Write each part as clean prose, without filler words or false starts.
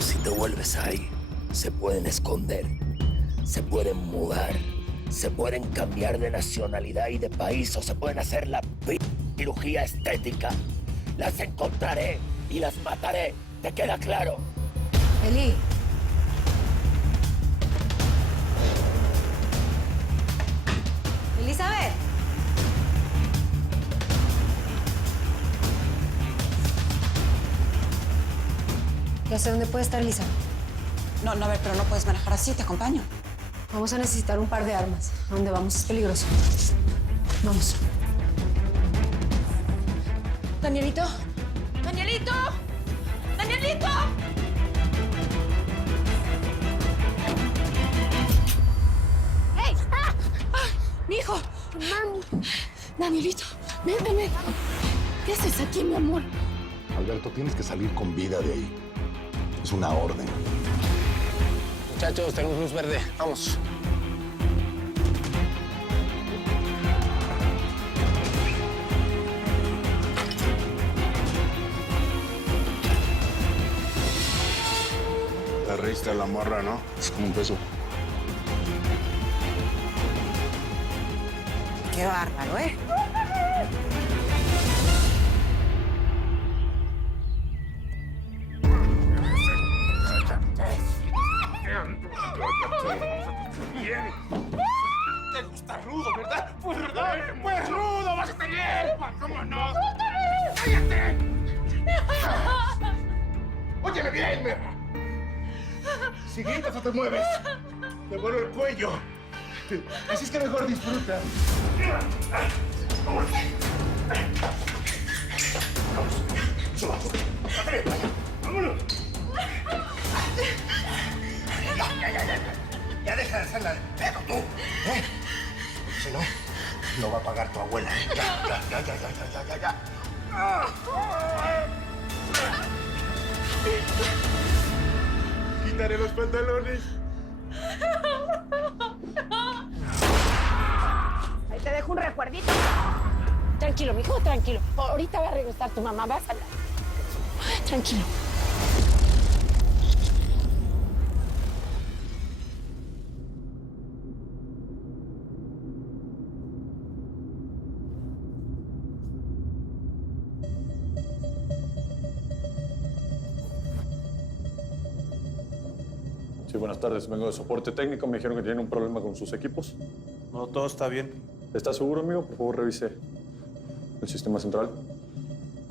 Si te vuelves ahí, se pueden esconder, se pueden mudar, se pueden cambiar de nacionalidad y de país, o se pueden hacer la cirugía estética. Las encontraré y las mataré. ¿Te queda claro? Eli. Elizabeth. Ya sé dónde puede estar Elizabeth. No, a ver, pero no puedes manejar así, te acompaño. Vamos a necesitar un par de armas. A donde vamos es peligroso. Vamos. Danielito. Danielito. Danielito. ¡Hey! ¡Mi hijo! ¡Mami! Danielito, ven. ¿Qué haces aquí, mi amor? Alberto, tienes que salir con vida de ahí. Es una orden. Muchachos, tenemos luz verde. Vamos. La reíste a la morra, ¿no? Es como un peso. Qué bárbaro, ¿eh? Te gusta rudo, ¿verdad? Pues verdad, pues rudo, vas a estar bien. ¿Cómo no? ¡Cállate! Óyeme bien, si gritas o te mueves, te vuelo el cuello. Así es que mejor disfruta. Vamos. Vámonos. Ya deja de hacerla de pedo tú, ¿eh? Si no, lo va a pagar tu abuela. Ya. Quitaré los pantalones. Ahí te dejo un recuerdito. Tranquilo, mijo, tranquilo. Ahorita va a regresar tu mamá, vas a hablar. Tranquilo. Sí, buenas tardes. Vengo de soporte técnico. Me dijeron que tienen un problema con sus equipos. No, todo está bien. ¿Está seguro, amigo? Por favor, revise el sistema central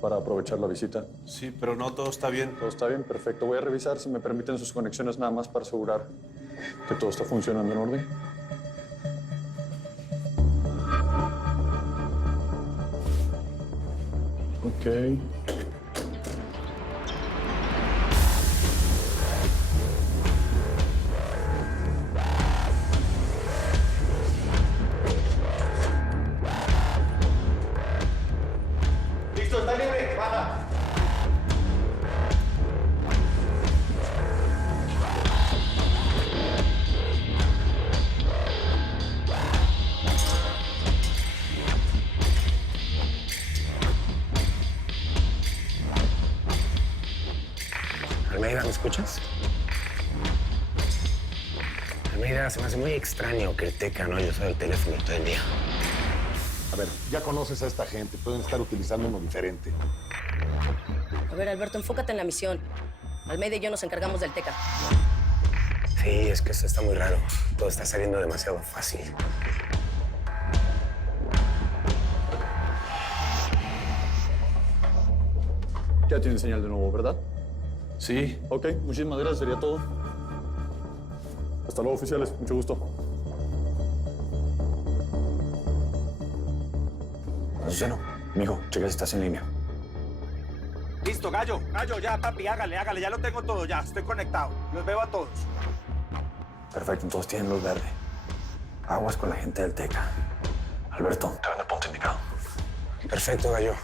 para aprovechar la visita. Sí, pero no, todo está bien. Todo está bien, perfecto. Voy a revisar si me permiten sus conexiones nada más para asegurar que todo está funcionando en orden. Ok. Listo, está libre. Baja. Almeida, ¿me escuchas? Almeida, se me hace muy extraño que el Teca no haya usado el teléfono todo el día. A ver, ya conoces a esta gente. Pueden estar utilizando uno diferente. A ver, Alberto, enfócate en la misión. Almeida y yo nos encargamos del Teca. Sí, es que esto está muy raro. Todo está saliendo demasiado fácil. Ya tienen señal de nuevo, ¿verdad? Sí. Ok, muchísimas gracias. Sería todo. Hasta luego, oficiales. Mucho gusto. Azuceno, mijo, checa si estás en línea. Listo, Gallo, ya, papi, hágale, ya lo tengo todo, ya, estoy conectado. Los veo a todos. Perfecto, entonces tienen luz verde. Aguas con la gente del Teca. Alberto, te van al punto indicado. Perfecto, Gallo.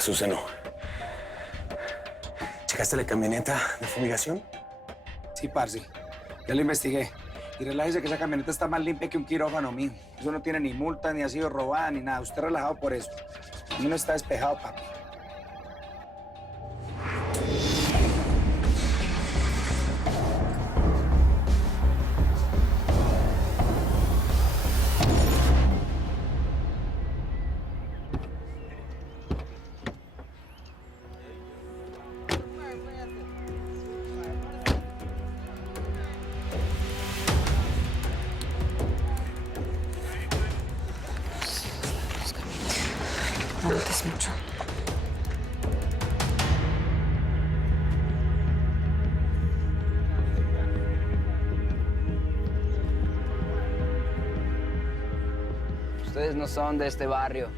Azuceno. ¿Checaste la camioneta de fumigación? Sí, parce. Ya lo investigué. Y relájese que esa camioneta está más limpia que un quirófano mío. Eso no tiene ni multa, ni ha sido robada, ni nada. Usted relajado por eso. A mí no está despejado, papi. No notes mucho. Ustedes no son de este barrio.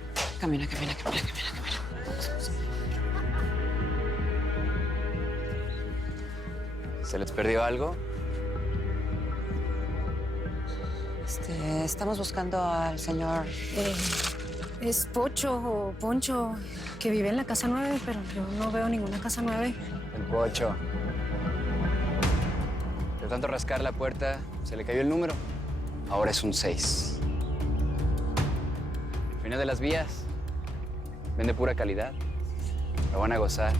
Camina, camina, camina, camina, camina. Vamos. ¿Se les perdió algo? Estamos buscando al señor... Es Pocho o Poncho, que vive en la casa 9, pero yo no veo ninguna casa 9. El Pocho. De tanto rascar la puerta, se le cayó el número. Ahora es un 6. Final de las vías. Vende pura calidad. Lo van a gozar.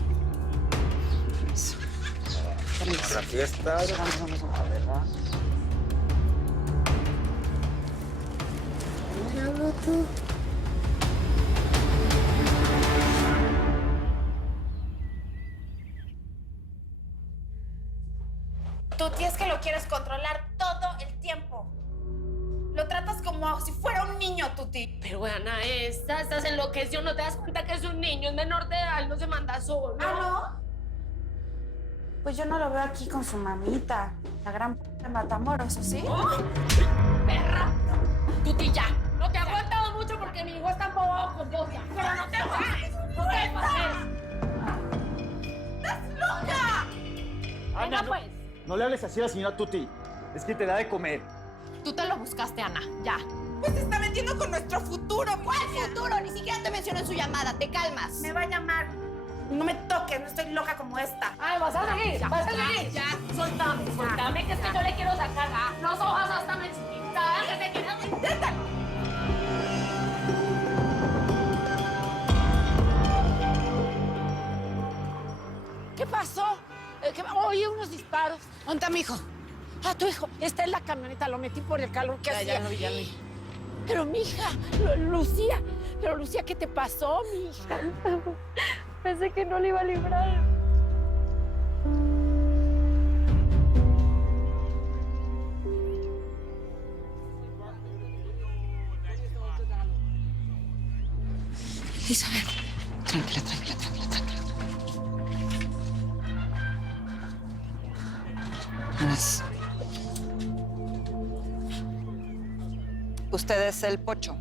La fiesta. Vamos, a ver, ¿verdad? Tú tienes que lo quieres controlar todo el tiempo. Lo tratas como si fuera un niño, Tuti. Pero Ana, estás enloquecido. ¿No te das cuenta que es un niño, es menor de edad, no se manda solo? ¿Ah, no? Pues yo no lo veo aquí con su mamita, la gran p de Matamoros, ¿o sí? ¡Oh! ¡Perra! Tuti, ya. No te he aguantado mucho porque mi hijo está embobado con vos, ya. Pero no te bajes. No te bajes. ¡Estás loca! Ana, no, pues. No le hables así a la señora Tuti. Es que te da de comer. Tú te lo buscaste, Ana. Ya. Pues se está metiendo con nuestro futuro. ¿Cuál futuro? Ni siquiera te mencionó en su llamada. Te calmas. Me va a llamar. No me toques, no estoy loca como esta. Ay, vas a seguir. Ya, Vas a seguir. Ya. Soltame, que es que yo le quiero sacar los ojos hasta me chiquitas. Que te quieres. Inténtalo. ¿Qué pasó? Oí unos disparos. ¿Dónde está mi hijo? Ah, tu hijo. Está en la camioneta. Lo metí por el calor que hacía. Ya lo vi. Pero, mija, Lucía. Pero, Lucía, ¿qué te pasó, mija? Pensé que no le iba a librar. Elizabeth, tranquila, tranquila, tranquila, tranquila. Buenas. Usted es el Pocho.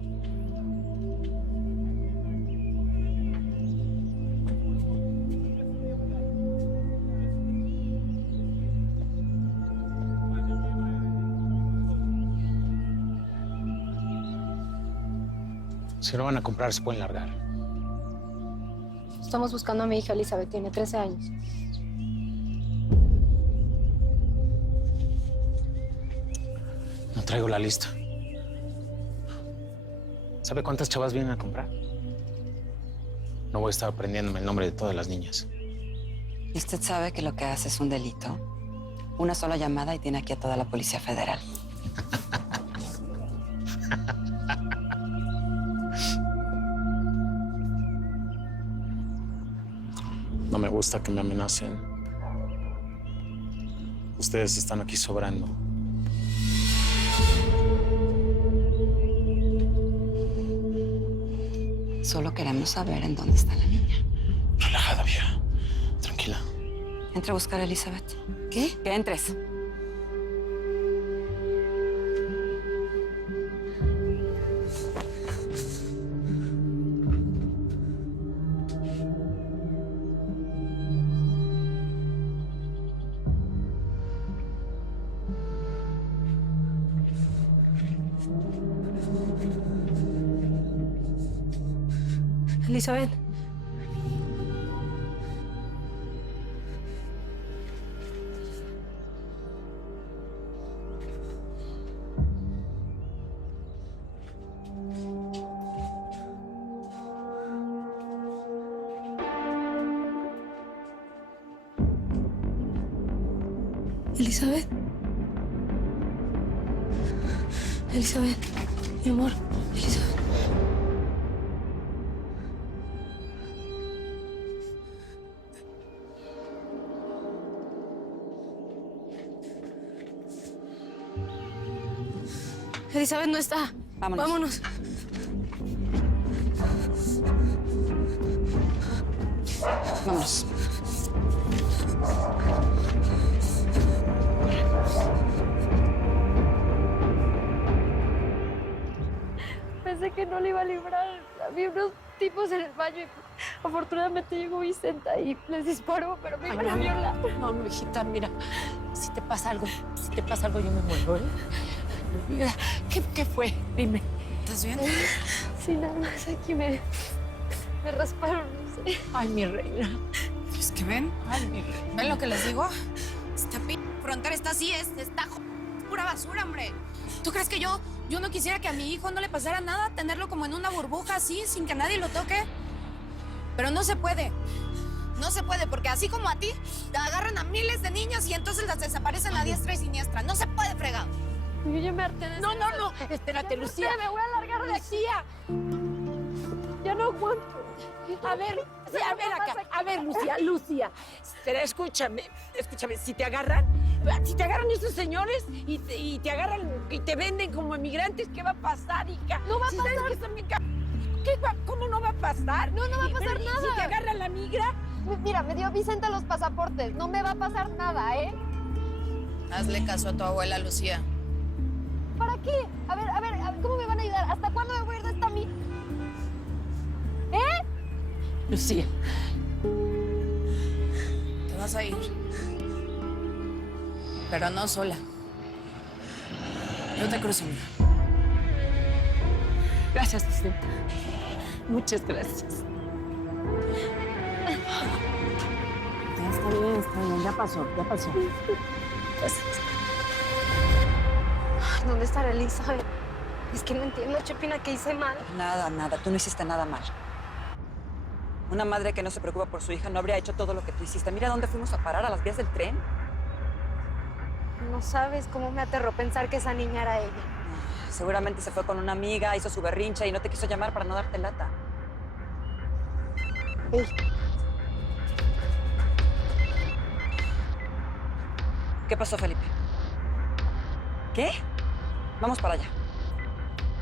Si no van a comprar, se pueden largar. Estamos buscando a mi hija Elizabeth, tiene 13 años. No traigo la lista. ¿Sabe cuántas chavas vienen a comprar? No voy a estar aprendiéndome el nombre de todas las niñas. ¿Y usted sabe que lo que hace es un delito? Una sola llamada y tiene aquí a toda la Policía Federal. No me gusta que me amenacen. Ustedes están aquí sobrando. Solo queremos saber en dónde está la niña. Relajada, vieja. Tranquila. Entra a buscar a Elizabeth. ¿Qué? Que entres. Elizabeth, Elizabeth. Elizabeth, mi amor, Elizabeth. Elizabeth no está. Vámonos. Vámonos. Vámonos. Pensé que no le iba a librar. Había unos tipos en el baño y afortunadamente llegó Vicenta y les disparó, pero me iban a violar. No, no, hijita, mira, si te pasa algo yo me muero, ¿eh? Mira, ¿qué fue? Dime. ¿Estás bien? Sí, nada más aquí me rasparon, no sé. Ay, mi reina. Es que ven. Ay, mi reina. ¿Ven lo que les digo? Esta frontera está así, es pura basura, hombre. ¿Tú crees que yo no quisiera que a mi hijo no le pasara nada? Tenerlo como en una burbuja así, sin que nadie lo toque. Pero no se puede. No se puede, porque así como a ti, te agarran a miles de niñas y entonces las desaparecen a diestra y siniestra. No se puede, fregado. Yo ya me harté de No, espérate, Lucía. Me voy a largar de aquí. Lucía. Ya no aguanto. A ver, sí, a ver acá. A ver, Lucía. Espera, escúchame, si te agarran estos señores y te agarran y te venden como emigrantes, ¿qué va a pasar, hija? No va a Si pasar. sabes que están bien ¿Cómo no va a pasar? No va a pasar Pero, nada. ¿y si te agarra la migra? Mira, me dio Vicenta los pasaportes. No me va a pasar nada, ¿eh? Hazle caso a tu abuela, Lucía. ¿Para qué? A ver, ¿cómo me van a ayudar? ¿Hasta cuándo me voy a ir de esta ¿Eh? Lucía. Te vas a ir. Pero no sola. Yo te cruzo, mira. Gracias, Vicenta. Muchas gracias. Está bien. Ya pasó. Gracias. ¿Dónde estará Elizabeth? Es que no entiendo, Chepina, que hice mal. Nada. Tú no hiciste nada mal. Una madre que no se preocupa por su hija no habría hecho todo lo que tú hiciste. Mira dónde fuimos a parar, a las vías del tren. No sabes cómo me aterró pensar que esa niña era ella. Seguramente se fue con una amiga, hizo su berrinche y no te quiso llamar para no darte lata. Ey. ¿Qué pasó, Felipe? ¿Qué? Vamos para allá.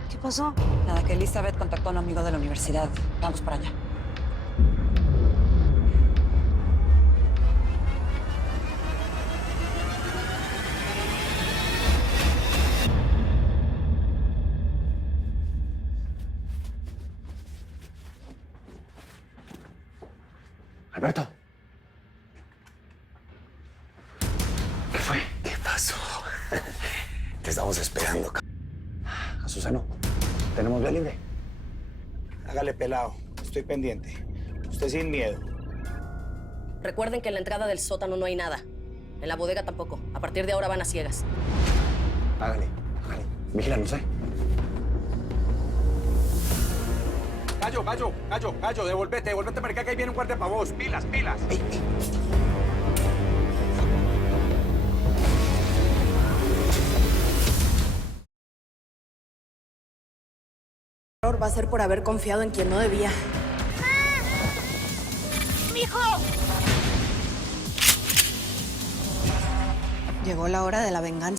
¿Qué pasó? Nada, que Elizabeth contactó a un amigo de la universidad. Vamos para allá. Alberto. ¿Qué fue? ¿Qué pasó? Te estamos esperando. Azuceno, ¿tenemos vía libre? Hágale, pelado. Estoy pendiente. Usted sin miedo. Recuerden que en la entrada del sótano no hay nada. En la bodega tampoco. A partir de ahora van a ciegas. Hágale. Vigílanos, ¿eh? Gallo, devolvete para acá, que ahí viene un guardia para vos. Pilas. Va a ser por haber confiado en quien no debía. ¡Mijo! Llegó la hora de la venganza.